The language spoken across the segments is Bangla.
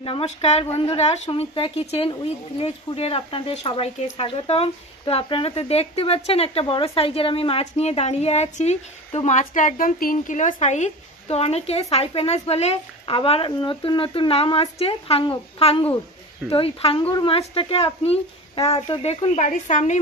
নমস্কার বন্ধুরা, সুমিত্রা কিচেন উইথ ভিলেজ ফুডের আপনাদের সবাইকে স্বাগতম। তো আপনারা তো দেখতে পাচ্ছেন একটা বড় সাইজের আমি মাছ নিয়ে দাঁড়িয়ে আছি। তো মাছটা একদম 3 কিলো সাইজ। তো অনেকে সাইপেনাস বলে, আবার নতুন নতুন নাম আসছে ফাঙ্গুর। তো এই ফাঙ্গুর মাছটাকে আপনি তো দেখুন বাড়ির সামনেই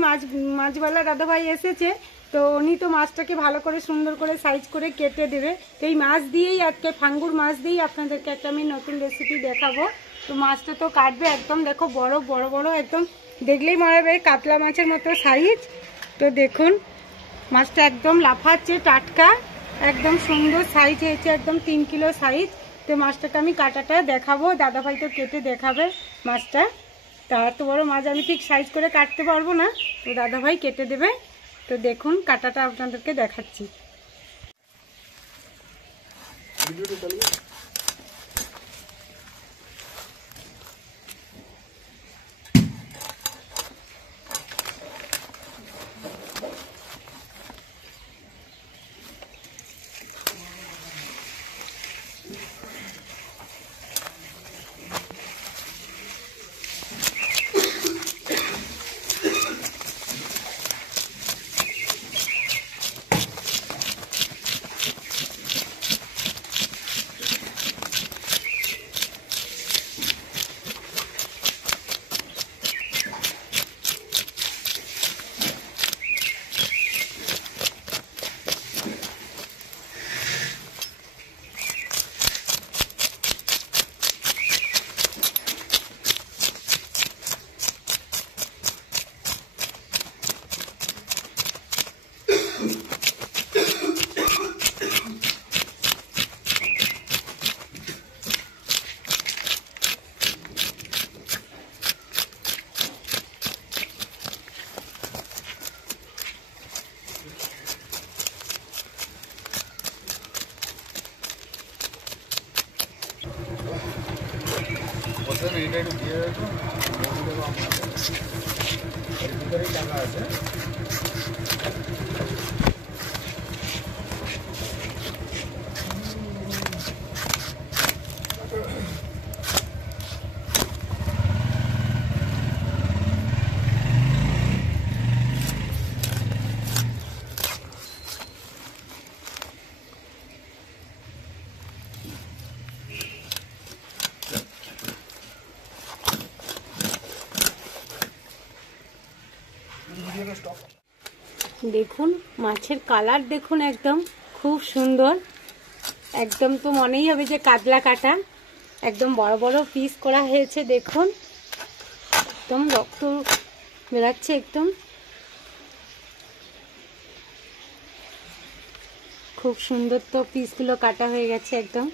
মাছওয়ালা দাদাভাই এসেছে। তো উনি তো মাছটাকে ভালো করে সুন্দর করে সাইজ করে কেটে দেবে। তো এই মাছ দিয়েই আজকে ফাঙ্গুর মাছ দিয়েই আপনাদেরকে একটা আমি নতুন রেসিপি দেখাবো। তো মাছটা তো কাটবে একদম, দেখো বড় বড় বড়, একদম দেখলেই মনে হবে কাতলা মাছের মতো সাইজ। তো দেখুন মাছটা একদম লাফাচ্ছে, টাটকা, একদম সুন্দর সাইজ হয়েছে, একদম 3 কিলো সাইজ। তো মাছটাকে আমি কাটাটা দেখাবো, দাদাভাই তো কেটে দেখাবে মাছটা। তা এত বড় মাছ আমি ঠিক সাইজ করে কাটতে পারবো না, তো দাদাভাই কেটে দেবে। তো দেখুন কাটাটা আপনাদেরকে দেখাচ্ছি। এটা একটু দিয়ে রাখো, এর ভিতরেই টাকা আছে। দেখুন মাছের কালার দেখুন, একদম খুব সুন্দর, একদম তো মনেই হবে যে কাতলা কাটা। একদম বড় বড় পিস করা হয়েছে, দেখুন একদম রক্ত বেরাচ্ছে, একদম খুব সুন্দর। তো পিসগুলো কাটা হয়ে গেছে একদম।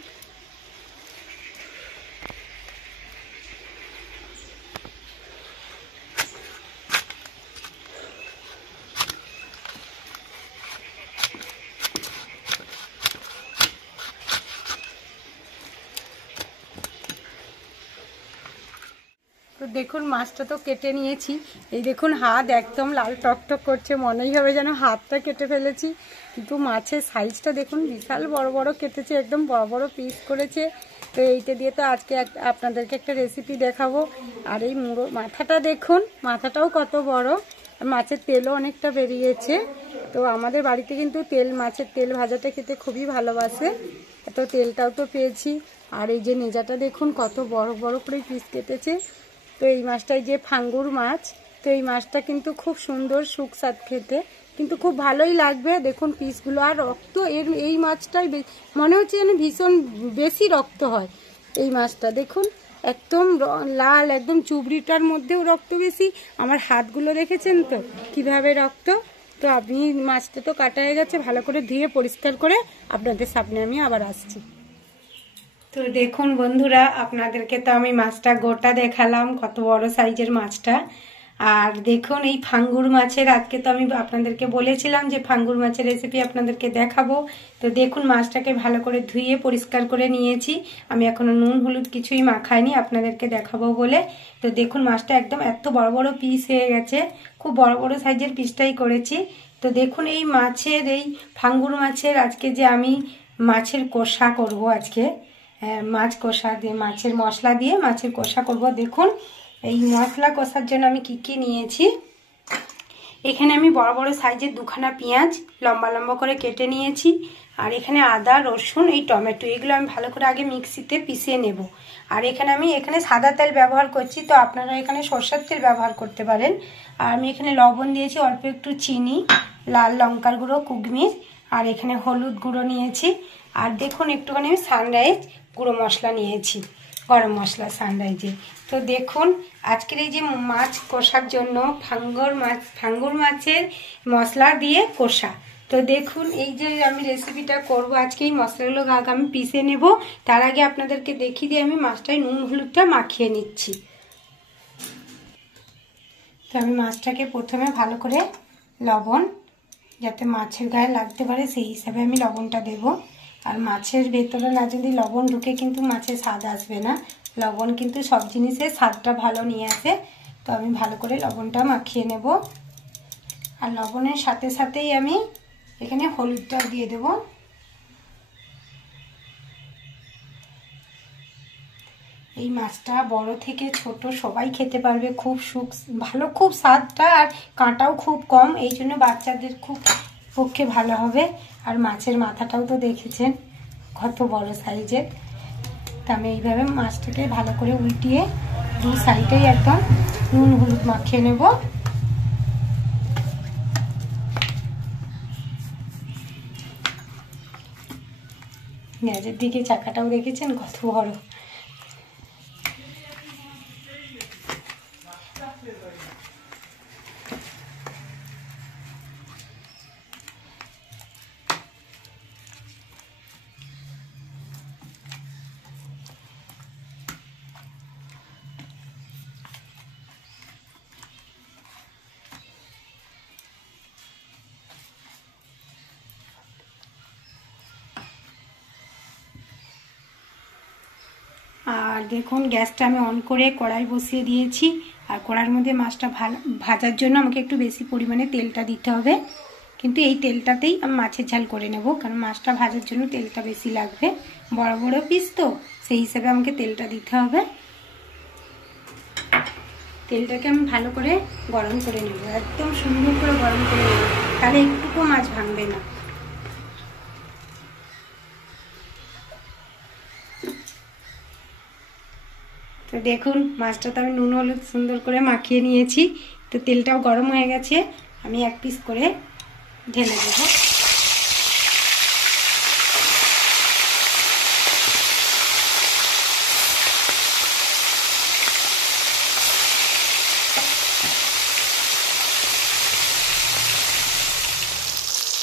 তো দেখুন মাছটা তো কেটে নিয়েছি। এই দেখুন হাত একদম লাল টকটক করছে, মনেই হবে যেন হাতটা কেটে ফেলেছি। কিন্তু মাছের সাইজটা দেখুন, বিশাল বড় বড় কেটেছে, একদম বড় বড় পিস করেছে। তো এইটা দিয়ে তো আজকে আপনাদেরকে একটা রেসিপি দেখাবো। আর এই মাথাটা দেখুন, মাথাটাও কত বড়। মাছের তেলও অনেকটা বেরিয়েছে। তো আমাদের বাড়িতে কিন্তু মাছের তেল ভাজাটা খেতে খুবই ভালোবাসে। তো তেলটাও তো পেয়েছি। আর এই যে নেজাটা দেখুন কত বড় বড় করে পিস কেটেছে। তো এই মাছটাই যে ফাঙ্গুর মাছ। তো এই মাছটা কিন্তু খুব সুন্দর, সুস্বাদ খেতে, কিন্তু খুব ভালোই লাগবে। দেখুন পিসগুলো, আর রক্ত এই মাছটাই মনে হচ্ছে যেন ভীষণ বেশি রক্ত হয়। এই মাছটা দেখুন একদম লাল, একদম চুবড়িটার মধ্যেও রক্ত বেশি। আমার হাতগুলো দেখেছেন তো কিভাবে রক্ত। তো আপনি মাছটা তো কাটা হয়ে গেছে, ভালো করে ধুয়ে পরিষ্কার করে আপনাদের সামনে আমি আবার আসছি। তো দেখুন বন্ধুরা, আপনাদেরকে তো আমি মাছটা গোটা দেখালাম, কত বড় সাইজের মাছটা। আর দেখুন এই ফাঙ্গুর মাছের, আজকে তো আমি আপনাদেরকে বলেছিলাম যে ফাঙ্গুর মাছের রেসিপি আপনাদেরকে দেখাবো। তো দেখুন মাছটাকে ভালো করে ধুয়ে পরিষ্কার করে নিয়েছি। আমি এখনো নুন হলুদ কিছুই মাখাইনি, আপনাদেরকে দেখাবো বলে। তো দেখুন মাছটা একদম এত বড় বড় পিস হয়ে গেছে, খুব বড় বড় সাইজের পিসটাই করেছি। তো দেখুন এই মাছের, এই ফাঙ্গুর মাছের আজকে যে আমি মাছের কষা করব আজকে। মাছ কষা দিয়ে, মাছের মশলা দিয়ে মাছের কষা করব। দেখুন এই মশলা কষার জন্য আমি কি নিয়েছি। এখানে আমি বড় বড় সাইজের 2খানা পেঁয়াজ লম্বা লম্বা করে কেটে নিয়েছি। আর এখানে আদা, রসুন, এই টমেটো, এগুলো আমি ভালো করে আগে মিক্সিতে পিষিয়ে নেব। আর এখানে সাদা তেল ব্যবহার করছি, তো আপনারা এখানে সরষের তেল ব্যবহার করতে পারেন। আর আমি এখানে লবণ দিয়েছি, অল্প একটু চিনি, লাল লঙ্কার গুঁড়ো, কুকমির, আর এখানে হলুদ গুঁড়ো নিয়েছি। আর দেখুন একটুখানি আমি সানরাইজ গুঁড়ো মশলা নিয়েছি, গরম মশলা সানরাইজে। তো দেখুন আজকের এই যে মাছ কষার জন্য ভাঙ্গুর মাছের মশলা দিয়ে কষা। তো দেখুন এই যে আমি রেসিপিটা করব আজকে, এই মশলাগুলো আগে আমি পিষে নেব। তার আগে আপনাদেরকে দেখিয়ে দিয়ে আমি মাছটায় নুন হলুদটা মাখিয়ে নিচ্ছি। তো আমি মাছটাকে প্রথমে ভালো করে লবণ, যাতে মাছের গায়ে লাগতে পারে সেই হিসাবে আমি লবণটা দেব। আর মাছের ভেতরে না যদি লবণ ঢুকে কিন্তু মাছের স্বাদ আসবে না। লবণ কিন্তু সব জিনিসের স্বাদটা ভালো নিয়ে আসে। তো আমি ভালো করে লবণটা মাখিয়ে নেব। আর লবণের সাথে সাথেই আমি এখানে হলুদটা দিয়ে দেব। এই মাছটা বড় থেকে ছোট সবাই খেতে পারবে, খুব ভালো, খুব স্বাদটা, আর কাঁটাও খুব কম, এই জন্য বাচ্চাদের খুব পক্ষে ভালো হবে। আর মাছের মাথাটাও তো দেখেছেন কত বড় সাইজের। তা আমি এইভাবে মাছটাকে ভালো করে উল্টিয়ে দু সাইডেই একদম নুন হলুদ মাখিয়ে নেব। গ্যাসের দিকে চাকাটাও দেখেছেন কত বড়। আর দেখুন গ্যাসটা আমি অন করে কড়াই বসিয়ে দিয়েছি। আর কড়াইয়ের মধ্যে মাছটা ভাজার জন্য আমাকে একটু বেশি পরিমাণে তেলটা দিতে হবে। কিন্তু এই তেলটাতেই আমি মাছের ঝাল করে নেব, কারণ মাছটা ভাজার জন্য তেলটা বেশি লাগবে। বড় বড় পিস তো সেই হিসাবে আমাকে তেলটা দিতে হবে। তেলটাকে আমি ভালো করে গরম করে নেব, একদম সুন্দর করে গরম করে নেব, তাহলে একটুকু মাছ ভাঙবে না। তো দেখুন মাছটা তো আমি নুন হলুদ সুন্দর করে মাখিয়ে নিয়েছি। তো তেলটাও গরম হয়ে গেছে, আমি এক পিস করে ঢেলে দেবো।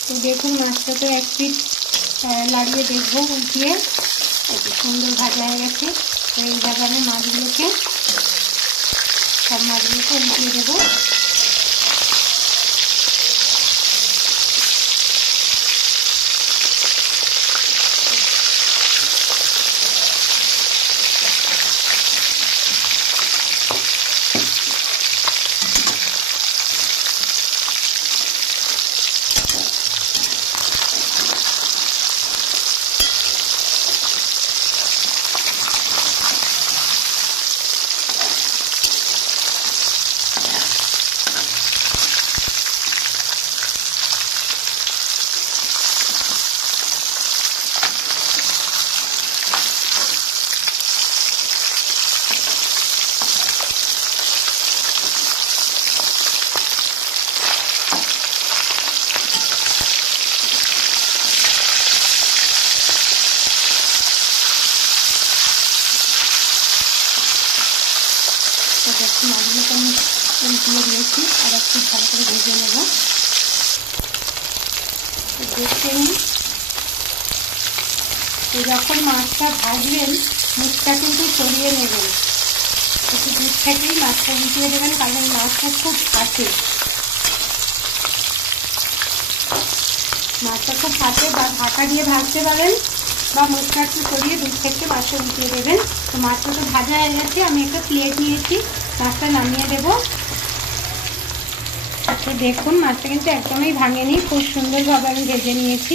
তো দেখুন মাছটা তো এক পিস লাগিয়ে দেখবো উল্টিয়ে, একটু সুন্দর ভাজা হয়ে গেছে। তো এইভাবে আমি সব মাছগুলোকে উল্টিয়ে দেবো। মাছগুলোকে আমি উল্টিয়ে দিয়েছি, আর একটু ভালো করে ভেজে নেব। দেখতে নিন, যখন মাছটা ভাজবেন মুখটা কিন্তু সরিয়ে নেবেন, একটু দুধ থেকেই মাছটা উল্টিয়ে দেবেন, কারণ এই মাছটা খুব ফাটে। মাছটা খুব ফাটে, বা ঢাকা দিয়ে ভাজতে পারেন, বা মুখটা একটু সরিয়ে দুধ থেকে মাছটা উল্টিয়ে দেবেন। তো মাছটা তো ভাজা হয়ে গেছে, আমি একটা প্লেট নিয়েছি, মাছটা নামিয়ে দেবো। তো দেখুন মাছটা কিন্তু একদমই ভাঙেনি, খুব সুন্দরভাবে আমি ভেজে নিয়েছি।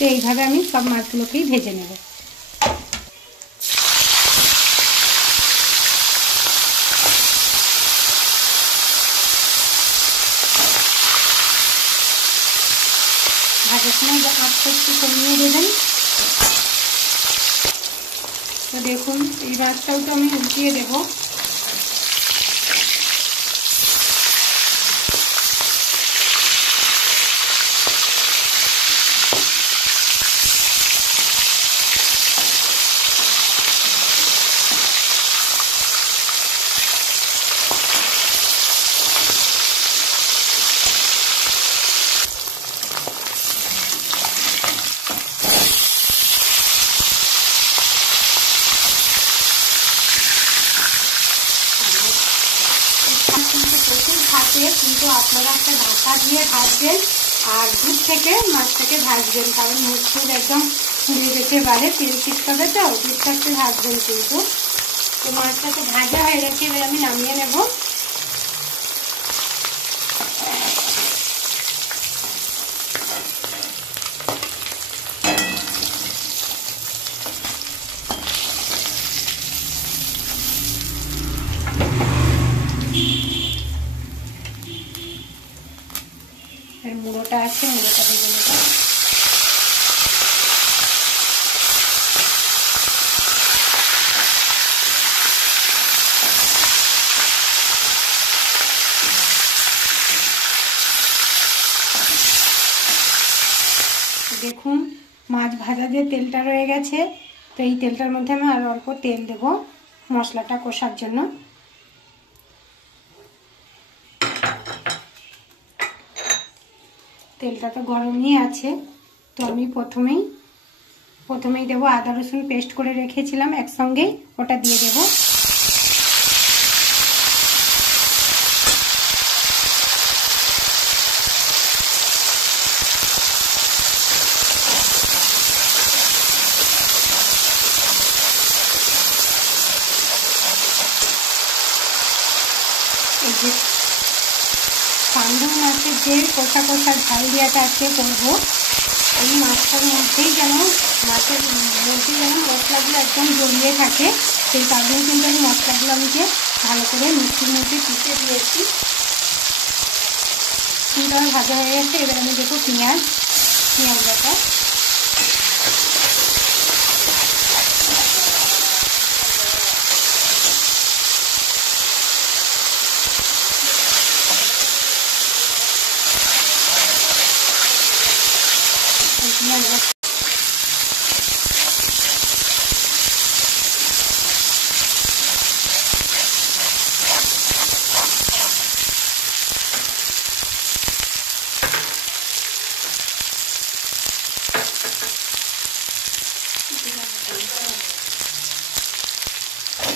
তো এইভাবে আমি সব মাছগুলোকেই ভেজে নেব। ভাজার সময় আঁচটা একটু কমিয়ে দেবেন। তো দেখুন এই মাছটাও তো আমি উল্টিয়ে দেবো। কিন্তু আপনারা একটা ঢাকা দিয়ে ভাজবেন আর দুধ থেকে মাছটাকে ভাজবেন, কারণ মুখ একদম পুড়ে যেতে পারে, তেল ছিটকাবে তো, দুধ থাকতে ভাজবেন কিন্তু। তো মাছটা তো ভাজা হয়ে গেছে, এবার আমি নামিয়ে নেব। মুড়োটা আছে, মুড়োটা ভেজে নেব। দেখুন মাছ ভাজা যে তেলটা রয়ে গেছে, তো এই তেলটার মধ্যে আমি আর অল্প তেল দেব মশলাটা কষার জন্য। তেলটা তো গরমই আছে, তো আমি প্রথমেই দেবো আদা রসুন পেস্ট করে রেখেছিলাম একসঙ্গে, ওটা দিয়ে দেব। এই যে কান্দুল মাছের যে কষা কষা ঝাল দেওয়াটা আজকে করবো, এই মাছটার মধ্যেই যেন মশলাগুলো একদম জড়িয়ে থাকে, সেই কারণেই কিন্তু আমি মশলাগুলো যে ভালো করে মিক্সির মধ্যে পিষে দিয়েছি। সুন্দর ভাজা হয়ে গেছে, এবার আমি দেবো পেঁয়াজ বাটা।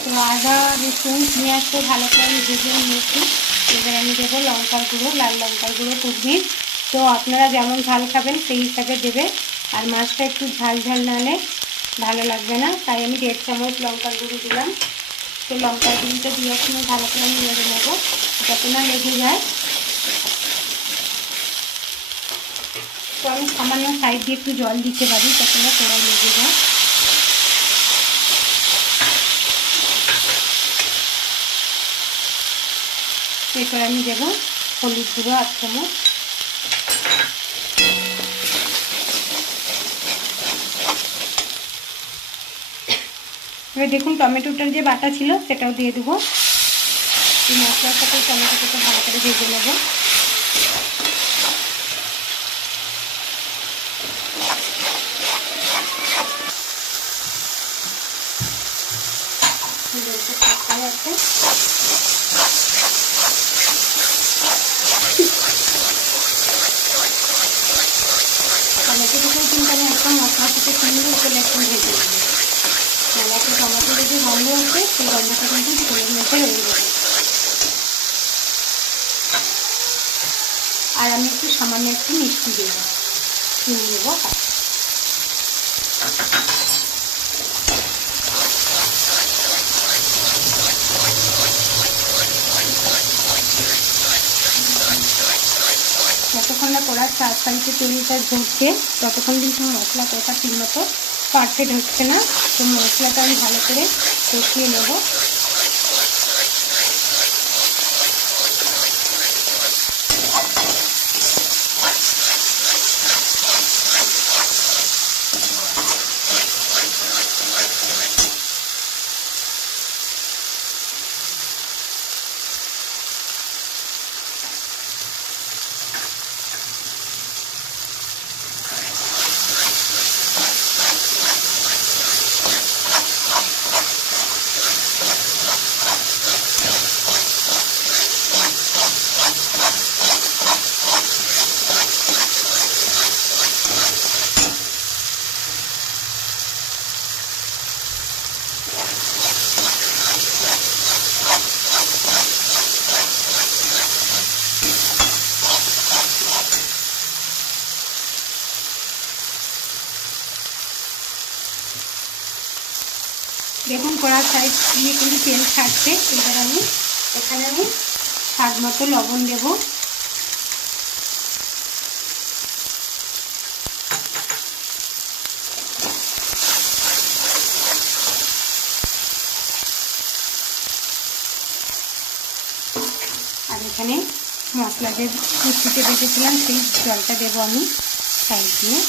তো আদা রসুন পেঁয়াজ তো ভালো করে আমি ভেজে নিয়েছি। এবার আমি দেবো লঙ্কার গুঁড়ো, লাল লঙ্কার গুঁড়ো 2 পিস। তো আপনারা যেমন ঝাল খাবেন সেই হিসাবে দেবে, আর মাছটা একটু ঝাল না হলে ভালো লাগবে না, তাই আমি 1.5 চামচ লঙ্কার গুঁড়ো দিলাম। তো লঙ্কার গুঁড়োটা দিয়ে সময় ভালো করে আমি নেড়ে নেবো যাতে না লেগে যায়। তো আমি সামান্য সাইড দিয়ে একটু জল দিতে পারি যাতে না কড়াই লেগে যায়। এরপর আমি দেবো হলুদ গুঁড়ো 8 চামচ। এবার দেখুন টমেটোটার যে বাটা ছিল সেটাও দিয়ে দেবো। এই মশলার সাথে টমেটোটাকে ভালো করে ভেজে নেবো। টমেটোটাকেও কিন্তু আমি একদম মশলার সাথে সুন্দর করে একদম ভেজে নেবো। নাহলে টমেটোর যে গন্ধ আছে সেই গন্ধটা কিন্তু তেলের মধ্যে রয়ে যাবে। আর আমি একটু সামান্য একটু মিষ্টি দেবো, চিনি দেবো। যতক্ষণ না কড়া চার সাইডে তেলটা ঝরছে, ততক্ষণ কিন্তু মশলা কষা ঠিক মতো পারফেক্ট হচ্ছে না। তো মশলাটা আমি ভালো করে কষিয়ে নেব। দেখুন কড়ার সাইড দিয়ে কিন্তু তেল ছাড়ছে। এবার এখানে আমি স্বাদ মতো লবণ দেব। আর এখানে মশলা যে কুচিতে রেখেছিলাম সেই জলটা দেবো আমি সাইড দিয়ে।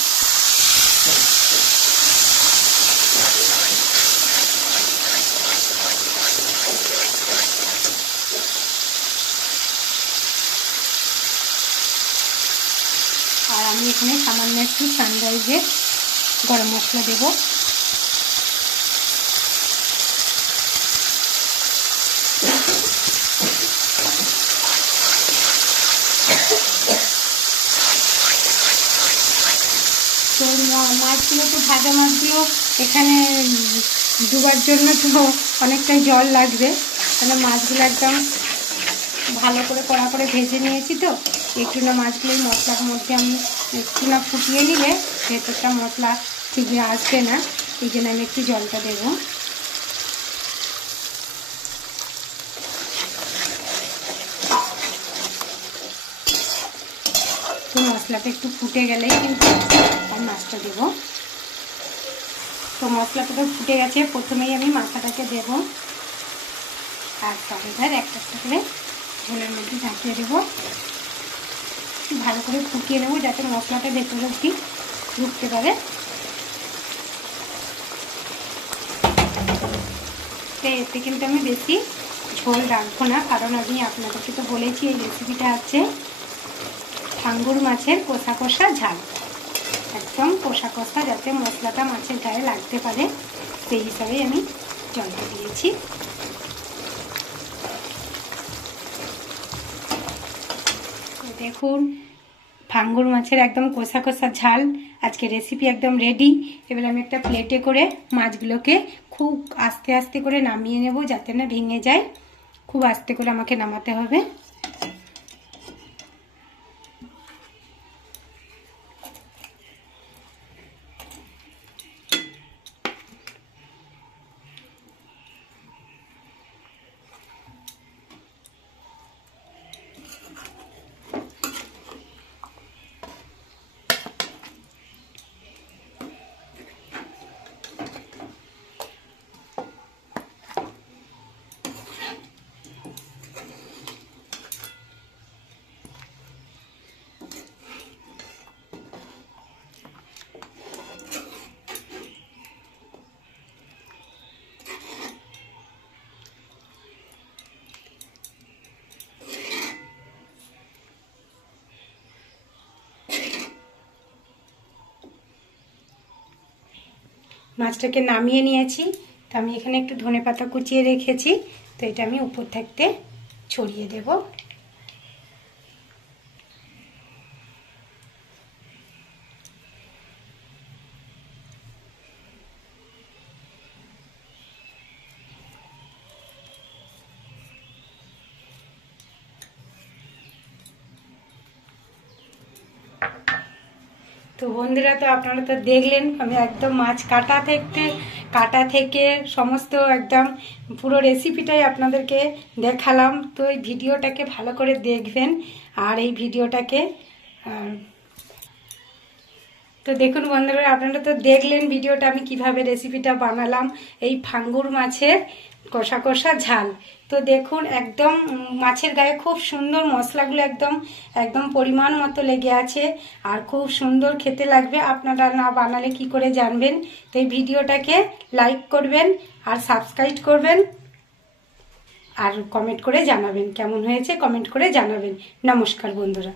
আর আমি এখানে সামান্য একটু সানরাইজের গরম মশলা দেব। তো মাছগুলো তো ভাজা মাছগুলো এখানে ডুবার জন্য তো অনেকটাই জল লাগবে, তাহলে মাছগুলো একদম ভালো করে কড়া করে ভেজে নিয়েছি। তো একটু না মাছগুলো এই মশলার মধ্যে আমি একটু না ফুটিয়ে নিলে ভেতরটা মশলা ঠিক আসবে না, এই জন্য আমি একটু জলটা দেবো। তো মশলাটা একটু ফুটে গেলেই কিন্তু আর মাছটা দেব। তো মশলাটা তো ফুটে গেছে, প্রথমেই আমি মাথাটাকে দেব আর তবেদার একটা একটা করে ঝোলের মধ্যে ঝাঁকিয়ে দেবো। ভালো করে ফুটিয়ে নেবো যাতে মশলাটা ভেতরে অবধি ঢুকতে পারে। তো এতে কিন্তু আমি বেশি ঝোল রাখবো না, কারণ আমি আপনাদেরকে তো বলেছি এই রেসিপিটা হচ্ছে ভাঙ্গুর মাছের কষা কষা ঝাল, একদম কষা কষা যাতে মশলাটা মাছের গায়ে লাগতে পারে সেই হিসাবেই আমি জলটা দিয়েছি। দেখুন ভাঙ্গুর মাছের একদম কষা কষা ঝাল আজকে রেসিপি একদম রেডি। এবার আমি একটা প্লেটে করে মাছগুলোকে খুব আস্তে আস্তে করে নামিয়ে নেব যাতে না ভেঙে যায়। খুব আস্তে করে আমাকে নামাতে হবে। মাছটাকে নামিয়ে নিয়েছি, তো আমি এখানে একটু ধনেপাতা কুচিয়ে রেখেছি, তো এটা আমি উপর থাকতে ছড়িয়ে দেব। তো বন্ধুরা, তো আপনারা তো দেখলেন আমি একদম মাছ কাটা থেকে সমস্ত একদম পুরো রেসিপিটাই আপনাদেরকে দেখালাম। তো এই ভিডিওটাকে ভালো করে দেখবেন আর এই ভিডিওটাকে তো দেখুন বন্ধুরা, আপনারা তো দেখলেন ভিডিওটা আমি কিভাবে রেসিপিটা বানালাম, এই ফাঙ্গুর মাছের কষা কষা ঝাল। তো দেখুন একদম মাছের গায়ে খুব সুন্দর মশলাগুলো একদম একদম পরিমাণ মতো লেগে আছে, আর খুব সুন্দর খেতে লাগবে। আপনারা না বানালে কি করে জানবেন? তো এই ভিডিওটাকে লাইক করবেন আর সাবস্ক্রাইব করবেন, আর কমেন্ট করে জানাবেন কেমন হয়েছে, কমেন্ট করে জানাবেন। নমস্কার বন্ধুরা।